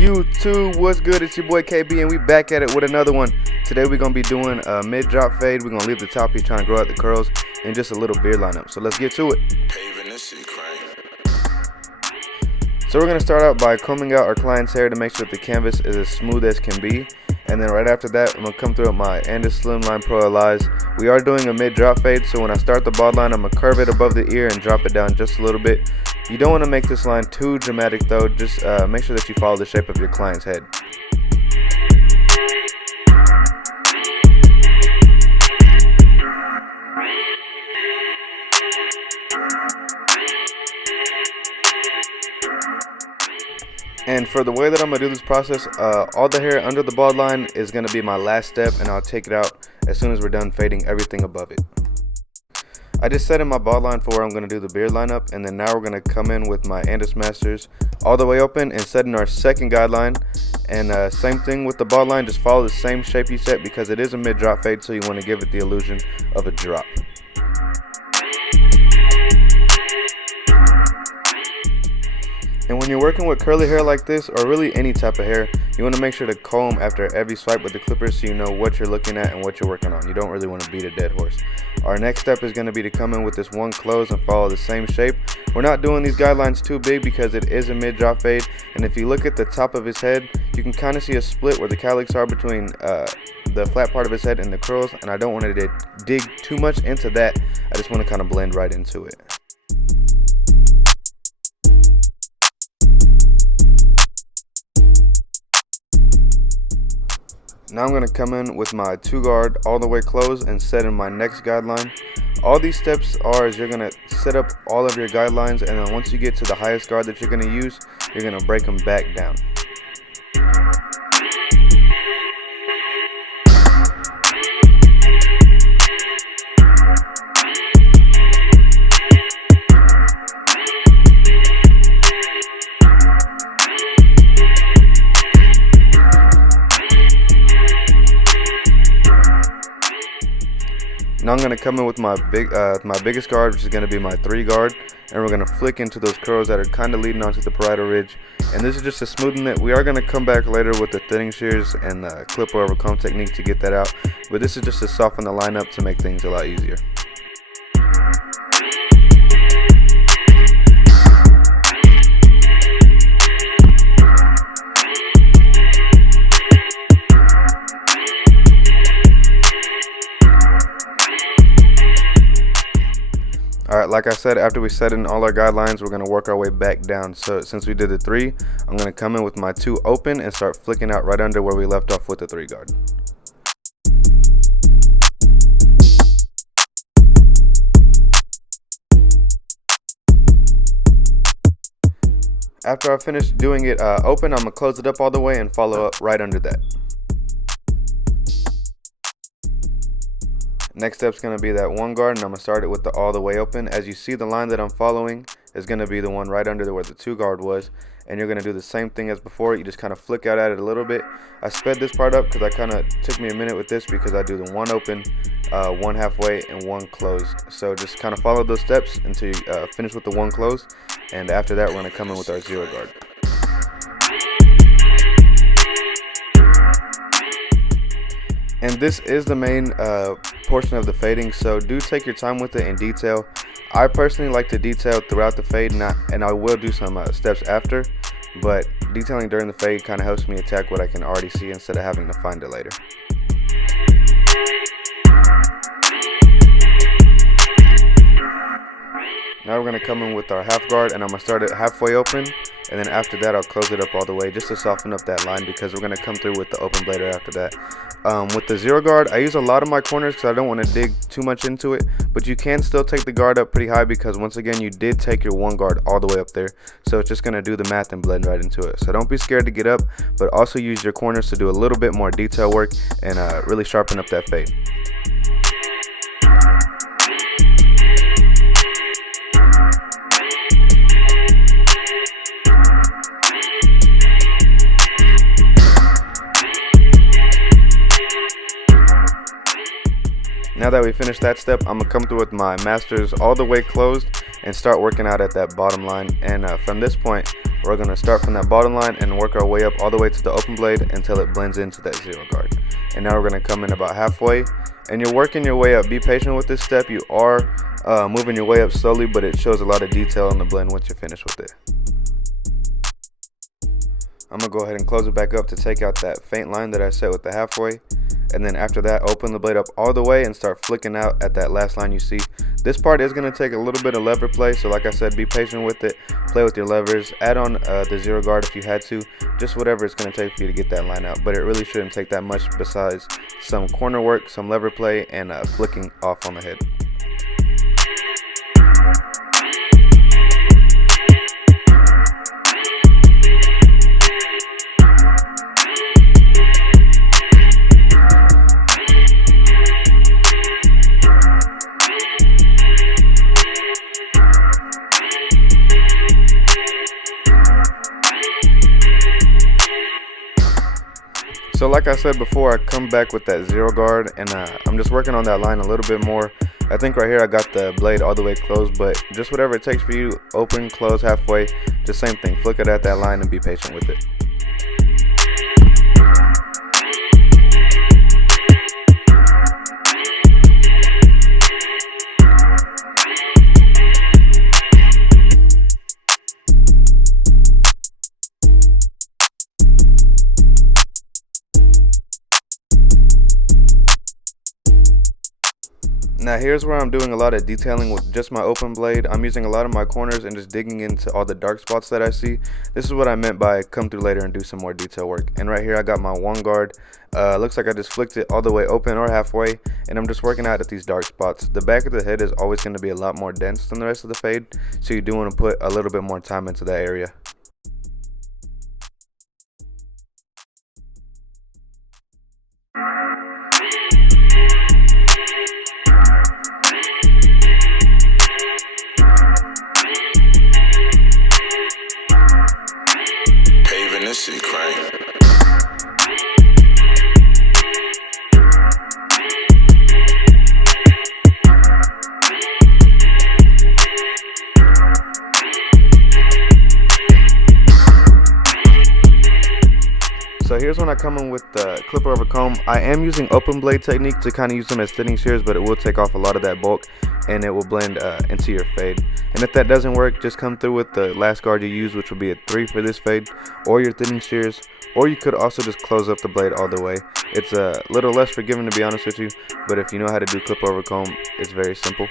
YouTube, what's good? It's your boy KB and we back at it with another one. Today we're going to be doing a mid-drop fade. We're going to leave the top here trying to grow out the curls and just a little beard lineup. So let's get to it. So we're going to start out by combing out our client's hair to make sure that the canvas is as smooth as can be. And then right after that, I'm going to come through with my Andis Slimline Pro Elize. We are doing a mid-drop fade, so when I start the bald line, I'm going to curve it above the ear and drop it down just a little bit. You don't want to make this line too dramatic though, just make sure that you follow the shape of your client's head. And for the way that I'm going to do this process, all the hair under the bald line is going to be my last step, and I'll take it out as soon as we're done fading everything above it. I just set in my bald line for where I'm going to do the beard lineup, and then now we're going to come in with my Andis Masters all the way open and set in our second guideline. And same thing with the bald line, just follow the same shape you set because it is a mid-drop fade, so you want to give it the illusion of a drop. And when you're working with curly hair like this, or really any type of hair, you want to make sure to comb after every swipe with the clippers so you know what you're looking at and what you're working on. You don't really want to beat a dead horse. Our next step is going to be to come in with this one close and follow the same shape. We're not doing these guidelines too big because it is a mid-drop fade. And if you look at the top of his head, you can kind of see a split where the cowlicks are between the flat part of his head and the curls. And I don't want to dig too much into that. I just want to kind of blend right into it. Now I'm going to come in with my 2-guard all the way closed and set in my next guideline. All these steps are is you're going to set up all of your guidelines, and then once you get to the highest guard that you're going to use, you're going to break them back down. Now I'm going to come in with my biggest guard, which is going to be my 3-guard, and we're going to flick into those curls that are kind of leading onto the parietal ridge. And this is just to smoothen it. We are going to come back later with the thinning shears and the clip over comb technique to get that out, but this is just to soften the lineup to make things a lot easier. Alright, like I said, after we set in all our guidelines, we're going to work our way back down. So since we did the 3, I'm going to come in with my 2 open and start flicking out right under where we left off with the 3-guard. After I finish doing it open, I'm going to close it up all the way and follow up right under that. Next step is going to be that 1-guard, and I'm going to start it with the all the way open. As you see, the line that I'm following is going to be the one right under where the 2-guard was, and you're going to do the same thing as before. You just kind of flick out at it a little bit. I sped this part up because I kind of took me a minute with this because I do the 1 open, 1 halfway, and 1 closed. So just kind of follow those steps until you finish with the 1 closed, and after that we're going to come in with our 0-guard. And this is the main portion of the fading, so do take your time with it in detail. I personally like to detail throughout the fade, and I will do some steps after, but detailing during the fade kind of helps me attack what I can already see instead of having to find it later. Now we're going to come in with our 1/2 guard, and I'm going to start it halfway open, and then after that I'll close it up all the way just to soften up that line because we're going to come through with the open blader after that. With the 0-guard, I use a lot of my corners because I don't want to dig too much into it, but you can still take the guard up pretty high because once again you did take your 1-guard all the way up there, so it's just going to do the math and blend right into it. So don't be scared to get up, but also use your corners to do a little bit more detail work and really sharpen up that fade. Now that we finished that step, I'm going to come through with my masters all the way closed and start working out at that bottom line. And from this point, We're going to start from that bottom line and work our way up all the way to the open blade until it blends into that 0 guard. And now we're going to come in about halfway, and you're working your way up. Be patient with this step. You are moving your way up slowly, but it shows a lot of detail in the blend once you're finished with it. I'm going to go ahead and close it back up to take out that faint line that I set with the halfway. And then after that, open the blade up all the way and start flicking out at that last line you see. This part is going to take a little bit of lever play, so like I said, be patient with it. Play with your levers. Add on the 0 guard if you had to. Just whatever it's going to take for you to get that line out. But it really shouldn't take that much besides some corner work, some lever play, and flicking off on the head. So like I said before, I come back with that 0 guard, and I'm just working on that line a little bit more. I think right here I got the blade all the way closed, but just whatever it takes for you, open, close, halfway, just same thing. Flick it at that line and be patient with it. Now here's where I'm doing a lot of detailing with just my open blade. I'm using a lot of my corners and just digging into all the dark spots that I see. This is what I meant by come through later and do some more detail work. And right here I got my 1 guard. Looks like I just flicked it all the way open or halfway, and I'm just working out at these dark spots. The back of the head is always going to be a lot more dense than the rest of the fade, so you do want to put a little bit more time into that area. So here's when I come in with the clipper over comb. I am using open blade technique to kind of use them as thinning shears, but it will take off a lot of that bulk and it will blend into your fade. And if that doesn't work, just come through with the last guard you use, which will be a 3 for this fade, or your thinning shears, or you could also just close up the blade all the way. It's a little less forgiving, to be honest with you, but if you know how to do clipper over comb, it's very simple.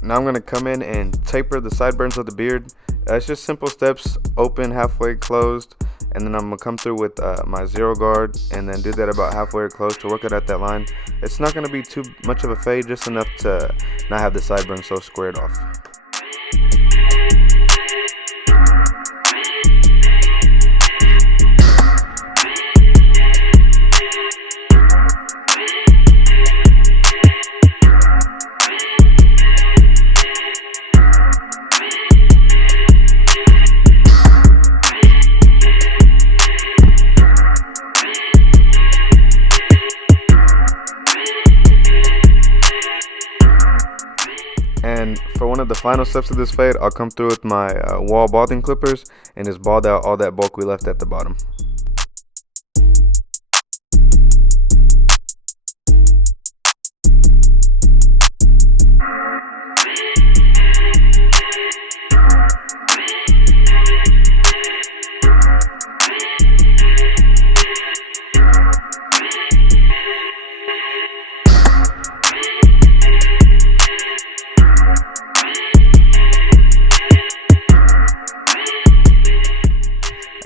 Now I'm going to come in and taper the sideburns of the beard. It's just simple steps, open, halfway, closed, and then I'm going to come through with my 0 guard and then do that about halfway or close to work it at that line. It's not going to be too much of a fade, just enough to not have the sideburns so squared off. And for one of the final steps of this fade, I'll come through with my wall balding clippers and just bald out all that bulk we left at the bottom.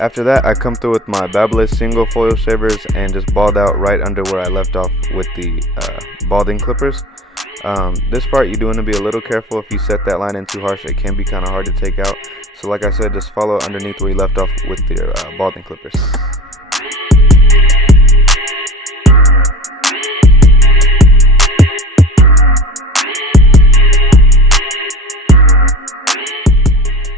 After that, I come through with my Babyliss single foil shavers and just bald out right under where I left off with the balding clippers. This part you do want to be a little careful. If you set that line in too harsh, it can be kind of hard to take out. So like I said, just follow underneath where you left off with your balding clippers.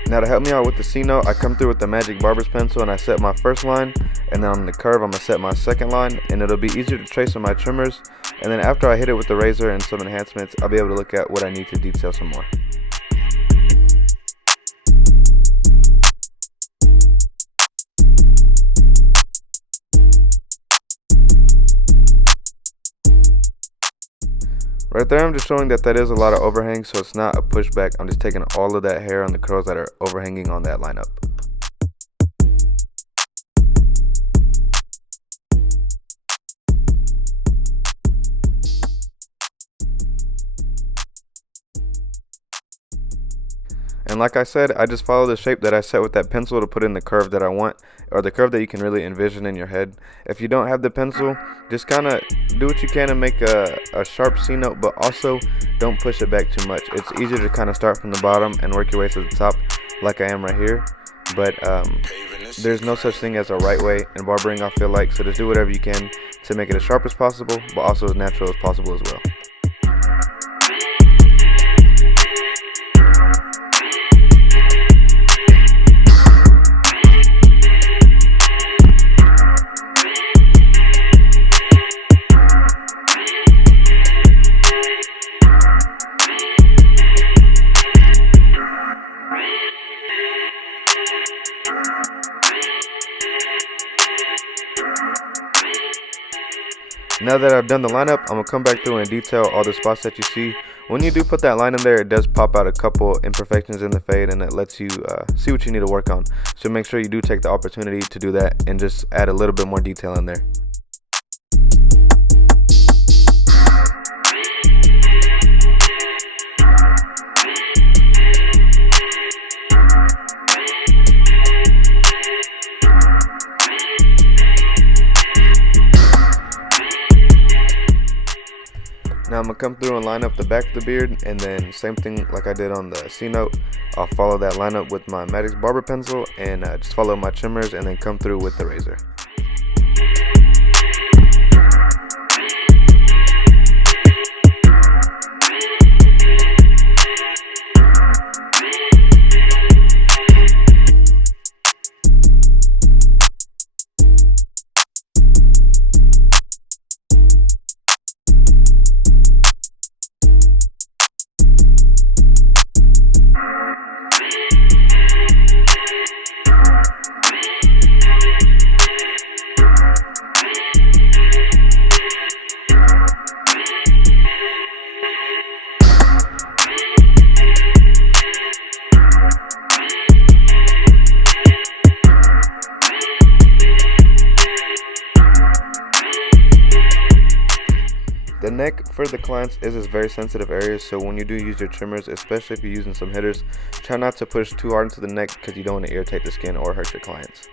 Now to help me out with the C-note, I come through with the Magic Barber's pencil and I set my first line, and then on the curve I'm going to set my second line, and it'll be easier to trace on my trimmers, and then after I hit it with the razor and some enhancements, I'll be able to look at what I need to detail some more. Right there, I'm just showing that is a lot of overhang, so it's not a pushback. I'm just taking all of that hair on the curls that are overhanging on that lineup. And like I said, I just follow the shape that I set with that pencil to put in the curve that I want, or the curve that you can really envision in your head. If you don't have the pencil, just kind of do what you can to make a sharp C note, but also don't push it back too much. It's easier to kind of start from the bottom and work your way to the top like I am right here. But there's no such thing as a right way in barbering, I feel like, so just do whatever you can to make it as sharp as possible, but also as natural as possible as well. Now that I've done the lineup, I'm going to come back through and detail all the spots that you see. When you do put that line in there, it does pop out a couple imperfections in the fade, and it lets you see what you need to work on. So make sure you do take the opportunity to do that and just add a little bit more detail in there. Now I'm going to come through and line up the back of the beard, and then same thing like I did on the C note. I'll follow that lineup with my Maddox barber pencil and just follow my trimmers and then come through with the razor. The neck for the clients is a very sensitive area, so when you do use your trimmers, especially if you're using some hitters, try not to push too hard into the neck because you don't want to irritate the skin or hurt your clients.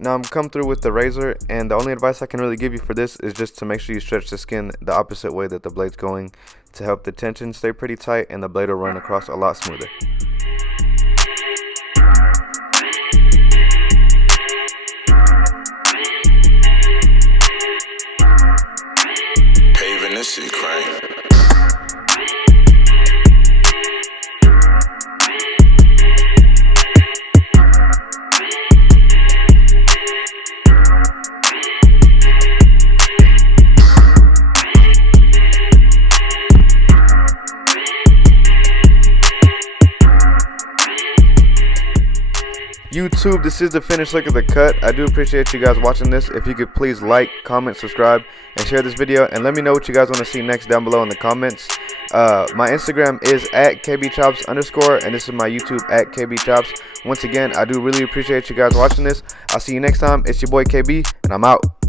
Now I'm come through with the razor, and the only advice I can really give you for this is just to make sure you stretch the skin the opposite way that the blade's going to help the tension stay pretty tight and the blade will run across a lot smoother. Paving this shit crank. YouTube, this is the finished look of the cut. I do appreciate you guys watching this. If you could please like, comment, subscribe, and share this video, and let me know what you guys want to see next down below in the comments. My Instagram is @kbchops_, and this is my YouTube @kbchops. Once again, I do really appreciate you guys watching this. I'll see you next time. It's your boy KB, and I'm out.